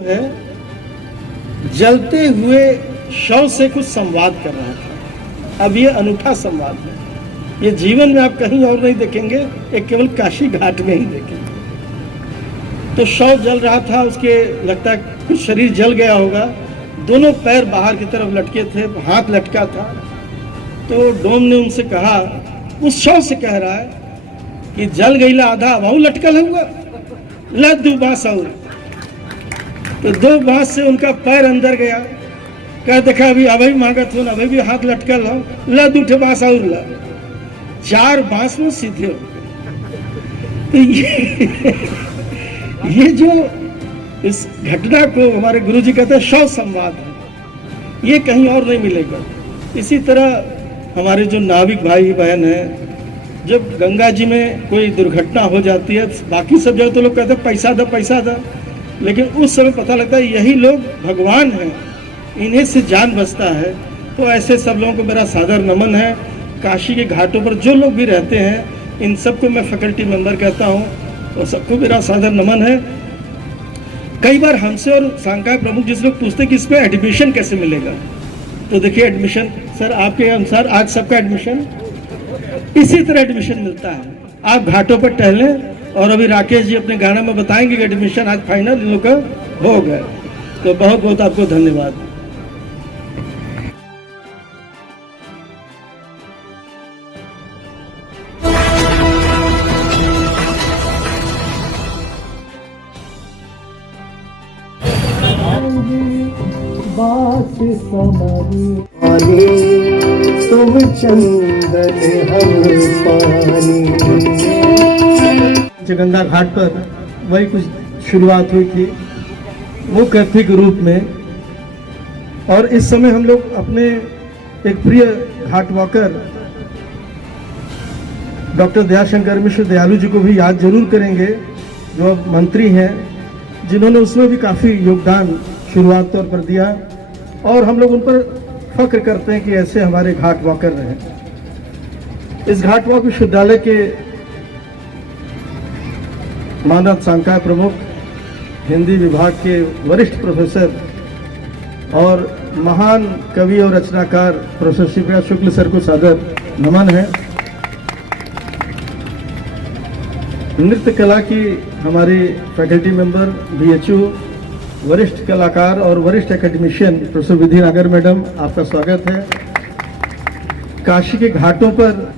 है जलते हुए शव से कुछ संवाद कर रहा था। अब ये अनूठा संवाद है, ये जीवन में आप कहीं और नहीं देखेंगे, ये केवल काशी घाट में ही देखेंगे। तो शव जल रहा था, उसके लगता है कुछ शरीर जल गया होगा, दोनों पैर बाहर की तरफ लटके थे, हाथ लटका था। तो डोम ने उनसे कहा, उस शव से कह रहा है कि जल गईला आधा वह लटकल हुआ ला दू बांस और। तो 2 बांस से उनका पैर अंदर गया, कह देखा अभी अभी मांगत हो, अभी भी हाथ लटकल हो, ला 2 बांस और ला, 4 बांस में सीधे हो। तो ये जो इस घटना को हमारे गुरुजी कहते हैं शव संवाद है, ये कहीं और नहीं मिलेगा। इसी तरह हमारे जो नाविक भाई बहन हैं, जब गंगा जी में कोई दुर्घटना हो जाती है, बाकी सब जगह तो लोग कहते हैं पैसा दो पैसा दो, लेकिन उस समय पता लगता है यही लोग भगवान हैं, इन्हीं से जान बचता है। तो ऐसे सब लोगों को मेरा सादर नमन है। काशी के घाटों पर जो लोग भी रहते हैं, इन सबको मैं फैकल्टी मेंबर कहता हूँ, और सबको मेरा सादर नमन है। कई बार हमसे और संकाय प्रमुख जिस लोग पूछते कि इसमें एडमिशन कैसे मिलेगा, तो देखिए एडमिशन सर आपके अनुसार आज सबका एडमिशन इसी तरह एडमिशन मिलता है। आप घाटों पर टहलें, और अभी राकेश जी अपने गाने में बताएंगे कि एडमिशन आज फाइनल इन लोग का हो गया। तो बहुत बहुत आपको धन्यवाद। तुम चंदन हम पानी। गंगा घाट पर वही कुछ शुरुआत हुई थी मुख्य के रूप में, और इस समय हम लोग अपने एक प्रिय घाट वॉकर डॉक्टर दयाशंकर मिश्र दयालु जी को भी याद जरूर करेंगे, जो अब मंत्री हैं, जिन्होंने उसमें भी काफ़ी योगदान शुरुआत तौर पर दिया, और हम लोग उन पर फक्र करते हैं कि ऐसे हमारे घाट वॉकर रहे। इस घाट वॉक विश्वविद्यालय के मानद संकाय प्रमुख, हिंदी विभाग के वरिष्ठ प्रोफेसर और महान कवि और रचनाकार प्रोफेसर शिवराज शुक्ल सर को सादर नमन है। नृत्य कला की हमारी फैकल्टी मेंबर BHU, वरिष्ठ कलाकार और वरिष्ठ एकेडमिशियन प्रोफेसर विधि नागर मैडम, आपका स्वागत है। काशी के घाटों पर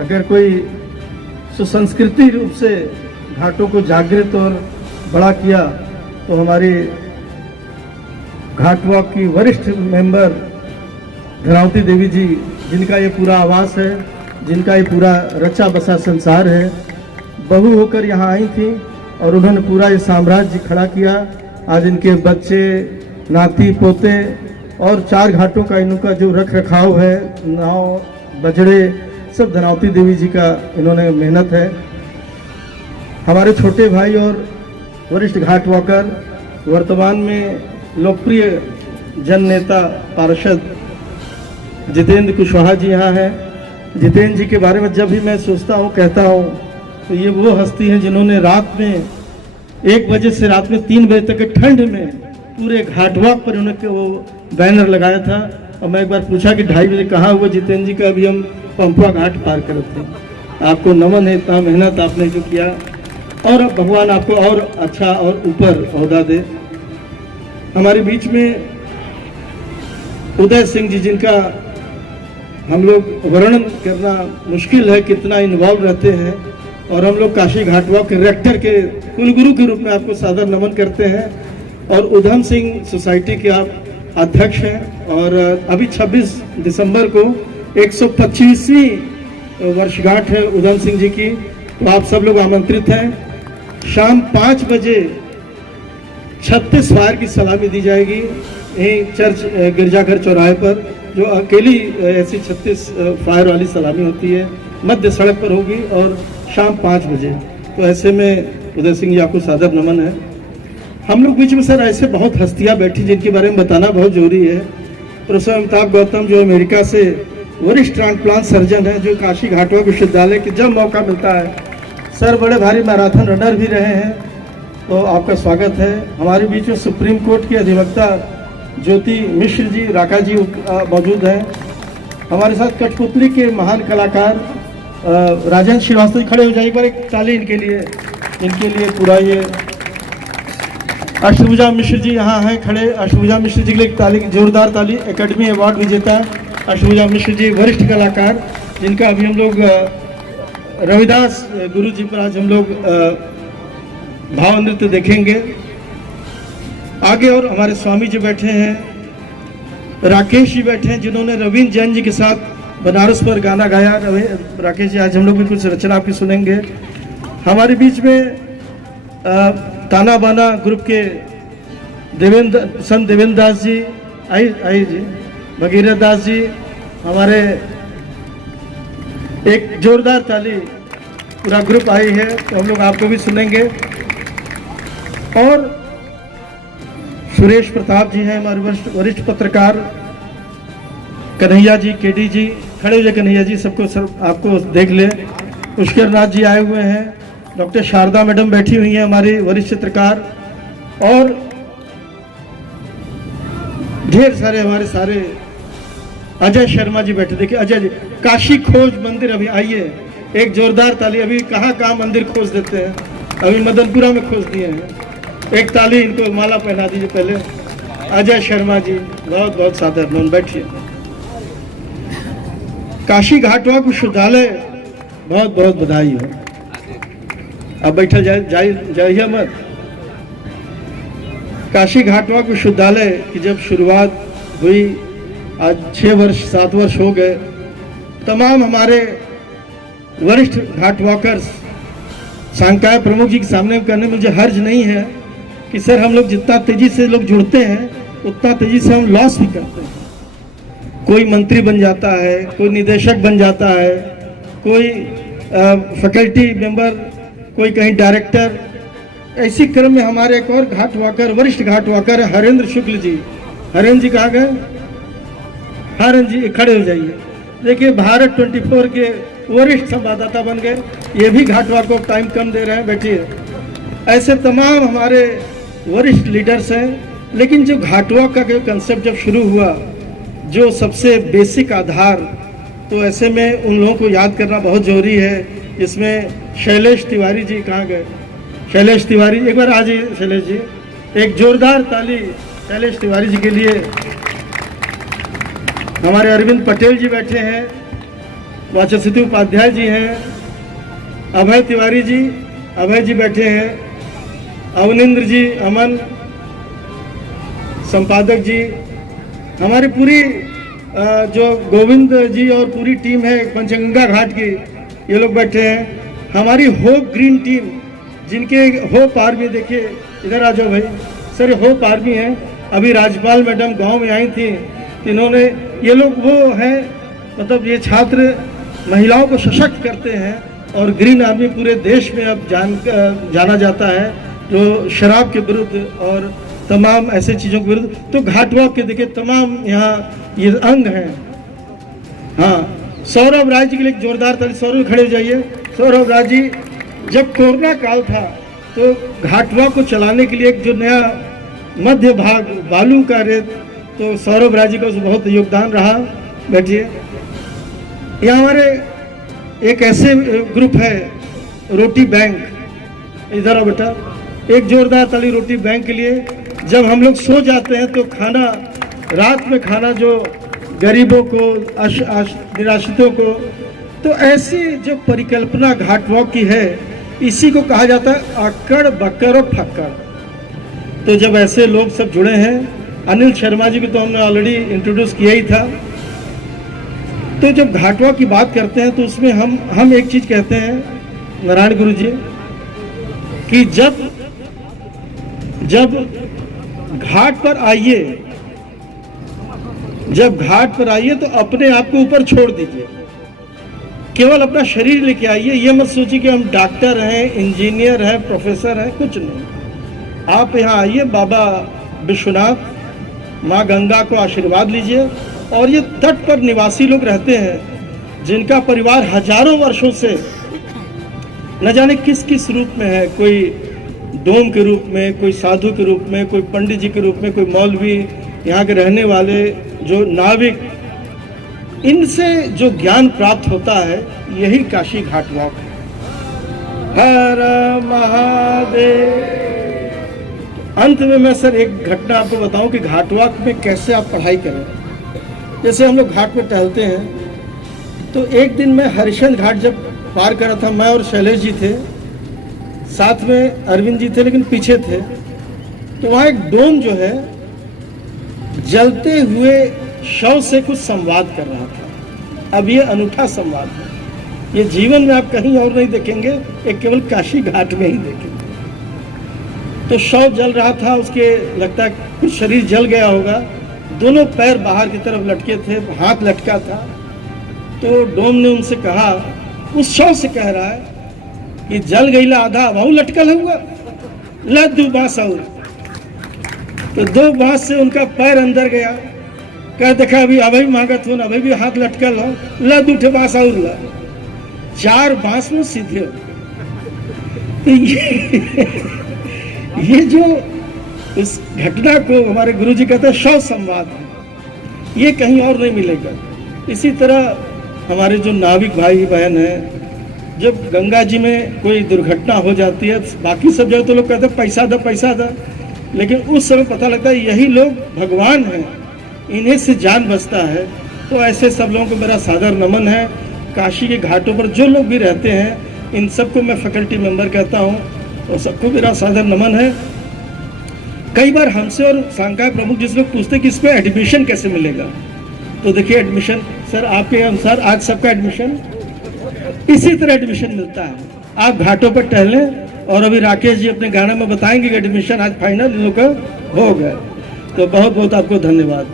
अगर कोई सुसंस्कृति रूप से घाटों को जागृत और बड़ा किया, तो हमारी घाट वॉक की वरिष्ठ मेंबर धरावती देवी जी, जिनका ये पूरा आवास है, जिनका ये पूरा रचा बसा संसार है, बहू होकर यहाँ आई थी और उन्होंने पूरा ये साम्राज्य खड़ा किया। आज इनके बच्चे, नाती पोते और 4 घाटों का इनका जो रख रखाव है, नाव बजड़े, सब धनावती देवी जी का इन्होंने मेहनत है। हमारे छोटे भाई और वरिष्ठ घाट वॉकर, वर्तमान में लोकप्रिय जन नेता पार्षद जितेंद्र कुशवाहा जी यहाँ हैं। जितेंद्र जी के बारे में जब भी मैं सोचता हूँ, कहता हूँ, तो ये वो हस्ती हैं जिन्होंने रात में 1 बजे से रात में 3 बजे तक के ठंड में पूरे घाट वॉक पर उन्होंने वो बैनर लगाया था। और मैं एक बार पूछा कि 2:30 बजे कहाँ हुआ जितेंद्र जी का, अभी हम पंपुआ घाट पार कर थे। आपको नमन है, इतना मेहनत आपने जो किया, और भगवान आपको और अच्छा और ऊपर ओहदा दे। हमारे बीच में उदय सिंह जी, जिनका हम लोग वर्णन करना मुश्किल है, कितना इन्वॉल्व रहते हैं, और हम लोग काशी घाट वॉक के रेक्टर के कुलगुरु के रूप में आपको सादर नमन करते हैं। और उधम सिंह सोसाइटी के आप अध्यक्ष हैं, और अभी 26 दिसंबर को 125वीं वर्षगांठ है उधम सिंह जी की, तो आप सब लोग आमंत्रित हैं। शाम 5 बजे 36 फायर की सलामी दी जाएगी, यहीं चर्च गिरजाघर चौराहे पर, जो अकेली ऐसी 36 फायर वाली सलामी होती है, मध्य सड़क पर होगी, और शाम 5 बजे। तो ऐसे में उदय सिंह जी आपको सादर नमन है। हम लोग बीच में सर ऐसे बहुत हस्तियां बैठी जिनके बारे में बताना बहुत जरूरी है। प्रोफेसर अमिताभ गौतम, जो अमेरिका से वरिष्ठ ट्रांसप्लांट सर्जन है, जो काशी घाट वॉक विश्वविद्यालय के जब मौका मिलता है, सर बड़े भारी मैराथन रनर भी रहे हैं, तो आपका स्वागत है। हमारे बीच में सुप्रीम कोर्ट के अधिवक्ता ज्योति मिश्र जी, राका जी मौजूद हैं। हमारे साथ कठपुतली के महान कलाकार राजेंद्र श्रीवास्तव जी खड़े हो जाइए, एक बार एक ताली इनके लिए पूरा ये अष्टभुजा मिश्र जी यहाँ हैं खड़े। अष्टभुजा मिश्र जी के लिए एक ताली, जोरदार ताली। एकेडमी अवार्ड विजेता अष्टभुजा मिश्र जी, वरिष्ठ कलाकार, जिनका अभी हम लोग रविदास गुरु जी पर आज हम लोग भाव नृत्य देखेंगे। आगे और हमारे स्वामी जी बैठे हैं, राकेश जी बैठे हैं, जिन्होंने रविंद्र जैन जी के साथ बनारस पर गाना गाया। राकेश जी, आज हम लोग भी कुछ रचना आपकी सुनेंगे। हमारे बीच में ताना बाना ग्रुप के संत देवेंद्र दास जी आई जी, भगीरथ दास जी, हमारे एक जोरदार ताली, पूरा ग्रुप आई है, तो हम लोग आपको भी सुनेंगे। और सुरेश प्रताप जी हैं, हमारे वरिष्ठ पत्रकार। कन्हैया जी, केडी जी खड़े हुए, कन्हैया जी सबको आपको देख ले। पुष्कर नाथ जी आए हुए हैं, डॉक्टर शारदा मैडम बैठी हुई हैं, हमारी वरिष्ठ चित्रकार, और ढेर सारे हमारे सारे। अजय शर्मा जी बैठे, देखिए अजय जी, काशी खोज मंदिर। अभी आइए, एक जोरदार ताली। अभी कहाँ मंदिर खोज देते हैं, अभी मदनपुरा में खोज दिए हैं। एक ताली इनको माला पहना दीजिए पहले। अजय शर्मा जी, बहुत बहुत सादर, बैठिए। काशी घाटवा विश्वविद्यालय, बहुत बहुत बधाई हो। अब बैठा जाइए मत। काशी घाटवा विश्वविद्यालय की जब शुरुआत हुई, आज 7 वर्ष हो गए। तमाम हमारे वरिष्ठ घाट वॉकर्स संकाय प्रमुख जी के सामने करने में मुझे हर्ज नहीं है कि सर, हम लोग जितना तेजी से लोग जुड़ते हैं उतना तेजी से हम लॉस भी करते हैं। कोई मंत्री बन जाता है, कोई निदेशक बन जाता है, कोई फैकल्टी मेंबर, कोई कहीं डायरेक्टर। ऐसी क्रम में हमारे एक और घाट वॉकर, वरिष्ठ घाट वॉकर है हरेंद्र शुक्ल जी। हरेंद्र जी कहाँ गए? हरेंद्र जी खड़े हो जाइए। देखिए, भारत 24 के वरिष्ठ संवाददाता बन गए, ये भी घाटवा को टाइम कम दे रहे हैं, बैठिए। ऐसे तमाम हमारे वरिष्ठ लीडर्स हैं। लेकिन जो घाटवा का कंसेप्ट जब शुरू हुआ, जो सबसे बेसिक आधार, तो ऐसे में उन लोगों को याद करना बहुत जरूरी है। इसमें शैलेश तिवारी जी कहाँ गए? शैलेश तिवारी, एक बार आ जाइए शैलेश जी, एक जोरदार ताली शैलेश तिवारी जी के लिए। हमारे अरविंद पटेल जी बैठे हैं, वाचस्पति उपाध्याय जी हैं, अभय तिवारी जी, अभय जी बैठे हैं, अवनिंद्र जी, अमन संपादक जी, हमारी पूरी जो गोविंद जी और पूरी टीम है पंचगंगा घाट की, ये लोग बैठे हैं। हमारी होप ग्रीन टीम, जिनके होप आर्मी, देखिए इधर आ जाओ भाई सर, होप आर्मी है। अभी राज्यपाल मैडम गांव में आई थी, इन्होंने, ये लोग वो हैं, मतलब ये छात्र महिलाओं को सशक्त करते हैं। और ग्रीन आर्मी पूरे देश में अब जाना जाता है, जो शराब के विरुद्ध और तमाम ऐसे चीज़ों के विरुद्ध। तो घाटवा के देखिए तमाम यहाँ ये अंग हैं। हाँ, सौरभ राय जी के लिए जोरदार ताली। सौरभ खड़े हो जाइए। सौरभ राय जी, जब कोरोना काल था तो घाटवा को चलाने के लिए एक जो नया मध्य भाग बालू का रेत, तो सौरभ राय जी का उसमें बहुत योगदान रहा। बैठिए। यहाँ हमारे एक ऐसे ग्रुप है, रोटी बैंक, इधर आओ बेटा, एक जोरदार ताली रोटी बैंक के लिए। जब हम लोग सो जाते हैं तो खाना, रात में खाना जो गरीबों को, निराश्रितों को, तो ऐसी जो परिकल्पना घाटवा की है, इसी को कहा जाता है अक्कड़ बक्कर और फक्कड़। तो जब ऐसे लोग सब जुड़े हैं, अनिल शर्मा जी को तो हमने ऑलरेडी इंट्रोड्यूस किया ही था। तो जब घाटवा की बात करते हैं तो उसमें हम एक चीज कहते हैं, नारायण गुरु जी, कि जब घाट पर आइए, जब घाट पर आइए तो अपने आप को ऊपर छोड़ दीजिए, केवल अपना शरीर लेके आइए। ये मत सोचिए कि हम डॉक्टर हैं, इंजीनियर हैं, प्रोफेसर हैं, कुछ नहीं। आप यहाँ आइए, बाबा विश्वनाथ, माँ गंगा को आशीर्वाद लीजिए। और ये तट पर निवासी लोग रहते हैं, जिनका परिवार हजारों वर्षों से न जाने किस किस रूप में है, कोई डोम के रूप में, कोई साधु के रूप में, कोई पंडित जी के रूप में, कोई मौलवी, यहाँ के रहने वाले जो नाविक, इनसे जो ज्ञान प्राप्त होता है यही काशी घाट वॉक है। हर महादेव। अंत में मैं सर एक घटना आपको बताऊं कि घाट वॉक में कैसे आप पढ़ाई करें। जैसे हम लोग घाट पे टहलते हैं, तो एक दिन मैं हरिश्चंद्र घाट जब पार कर रहा था, मैं और शैलेश जी थे, साथ में अरविंद जी थे लेकिन पीछे थे, तो वहाँ एक डोम जो है जलते हुए शव से कुछ संवाद कर रहा था। अब ये अनूठा संवाद है, ये जीवन में आप कहीं और नहीं देखेंगे, एक केवल काशी घाट में ही देखेंगे। तो शव जल रहा था, उसके लगता है कुछ शरीर जल गया होगा, दोनों पैर बाहर की तरफ लटके थे, हाथ लटका था। तो डोम ने उनसे कहा, उस शव से कह रहा है कि जल गईला आधा वह लटकल हुआ, ला 2 बांस और। तो 2 बांस से उनका पैर अंदर गया, कह देखा अभी अभी मांगत हो, अभी भी हाथ लटकल हो, ला 2 बांस और ला, 4 बांस में सीधे हो। तो ये जो इस घटना को हमारे गुरुजी कहते हैं शव संवाद है, ये कहीं और नहीं मिलेगा। इसी तरह हमारे जो नाविक भाई बहन हैं, जब गंगा जी में कोई दुर्घटना हो जाती है, बाकी सब जगह तो लोग कहते हैं पैसा दो पैसा दो, लेकिन उस समय पता लगता है यही लोग भगवान हैं, इन्हीं से जान बचता है। तो ऐसे सब लोगों को मेरा सादर नमन है। काशी के घाटों पर जो लोग भी रहते हैं, इन सबको मैं फैकल्टी मेंबर कहता हूँ, और सबको मेरा सादर नमन है। कई बार हमसे और संकाय प्रमुख जिस लोग पूछते कि इसमें एडमिशन कैसे मिलेगा, तो देखिए एडमिशन सर आपके अनुसार आज सबका एडमिशन इसी तरह एडमिशन मिलता है। आप घाटों पर टहलें, और अभी राकेश जी अपने गाने में बताएंगे कि एडमिशन आज फाइनल इन लोग का हो गया। तो बहुत बहुत आपको धन्यवाद।